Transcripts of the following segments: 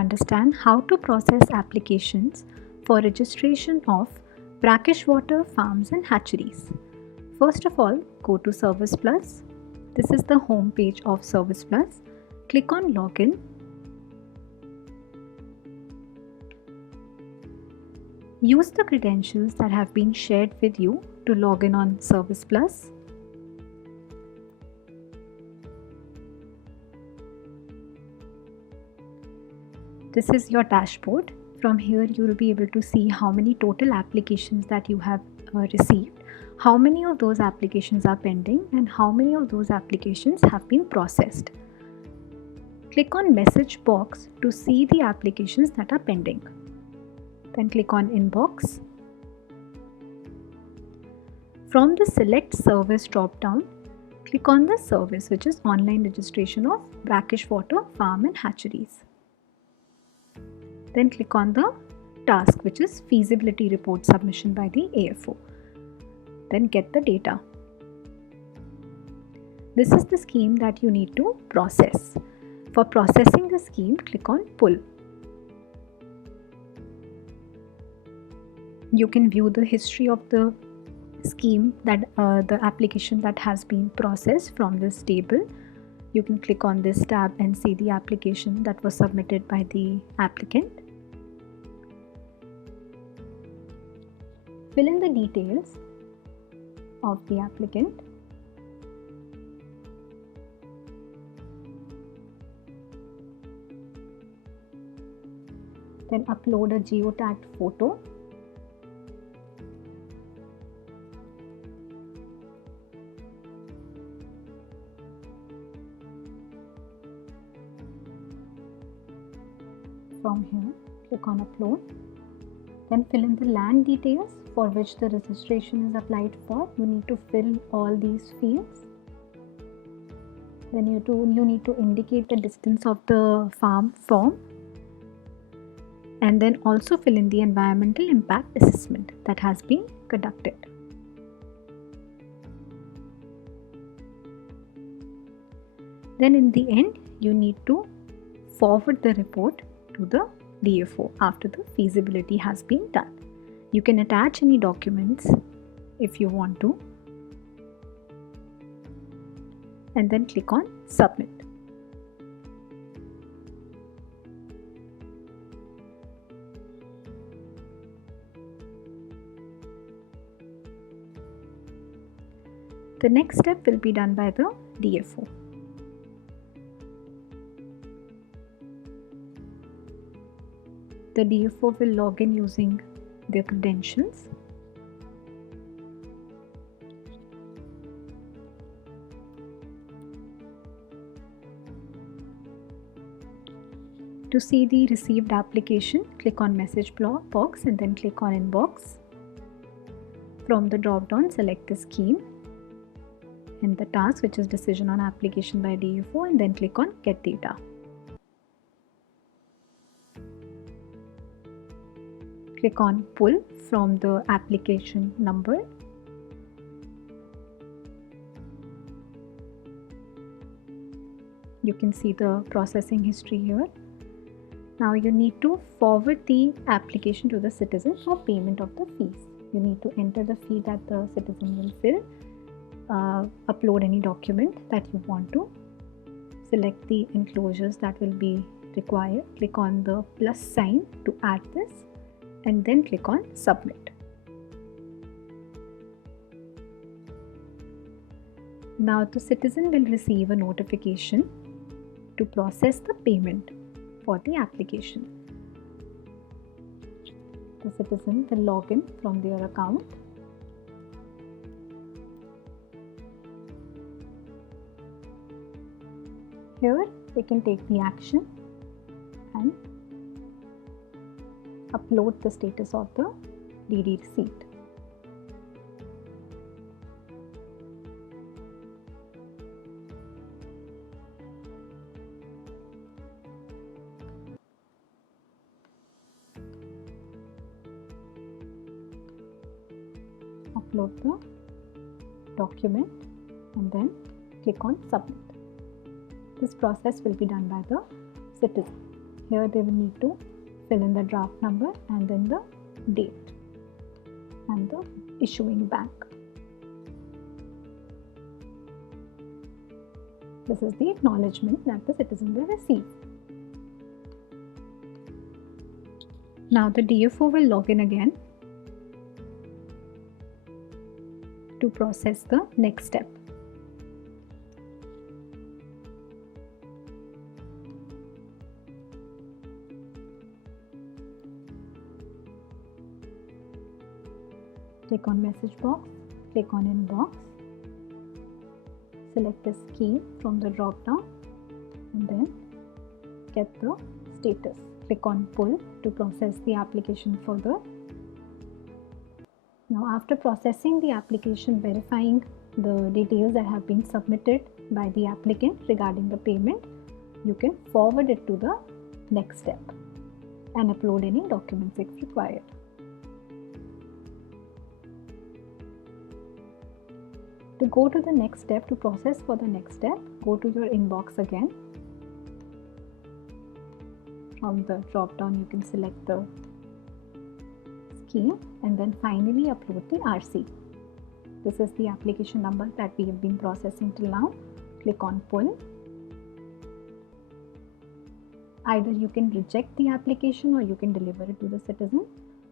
understand how to process applications for registration of brackish water farms and hatcheries. First of all, go to Service Plus. This is the home page of Service Plus. Click on Login. Use the credentials that have been shared with you to log in on Service Plus. This is your dashboard. From here you will be able to see how many total applications that you have received, how many of those applications are pending, and how many of those applications have been processed. Click on Message box to see the applications that are pending. Then click on Inbox. From the Select Service drop-down, click on the service, which is online registration of brackish water farm and hatcheries. Then click on the task, which is feasibility report submission by the AFO. Then get the data. This is the scheme that you need to process. For processing the scheme, click on Pull. You can view the history of the scheme, that the application that has been processed from this table. You can click on this tab and see the application that was submitted by the applicant. Fill in the details of the applicant. Then upload a geotagged photo. From here, click on Upload. Then fill in the land details for which the registration is applied for. You need to fill all these fields. Then you need to indicate the distance of the farm form. And then also fill in the environmental impact assessment that has been conducted. Then in the end, you need to forward the report to the DFO after the feasibility has been done. You can attach any documents if you want to, and then click on Submit. The next step will be done by the DFO. The DFO will log in using their credentials. To see the received application, click on Message box and then click on Inbox. From the drop-down, select the scheme and the task, which is Decision on Application by DFO, and then click on Get Data. Click on Pull from the application number. You can see the processing history here. Now you need to forward the application to the citizen for payment of the fees. You need to enter the fee that the citizen will fill, upload any document that you want to, select the enclosures that will be required, click on the plus sign to add this, and then click on Submit. Now the citizen will receive a notification to process the payment for the application. The citizen will log in from their account. Here they can take the action and upload the status of the DD receipt. Upload the document and then click on Submit. This process will be done by the citizen. Here they will need to fill in the draft number and then the date and the issuing bank. This is the acknowledgement that the citizen will receive. Now the DFO will log in again to process the next step. Click on message box, click on inbox, select the scheme from the drop down and then get the status. Click on pull to process the application further. Now after processing the application, verifying the details that have been submitted by the applicant regarding the payment, you can forward it to the next step and upload any documents if required. To go to the next step, to process for the next step, go to your inbox again. From the drop down you can select the scheme and then finally upload the RC. This is the application number that we have been processing till now. Click on pull. Either you can reject the application or you can deliver it to the citizen.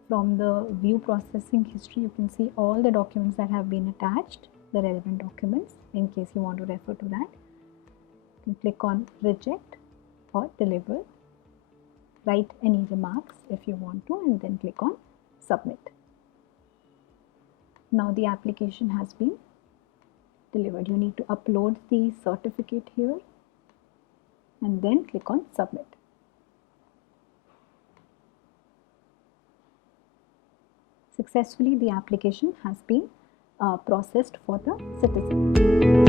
From the view processing history you can see all the documents that have been attached, the relevant documents in case you want to refer to that. You can click on reject or deliver. Write any remarks if you want to and then click on submit. Now the application has been delivered. You need to upload the certificate here and then click on submit. Successfully the application has been processed for the citizen.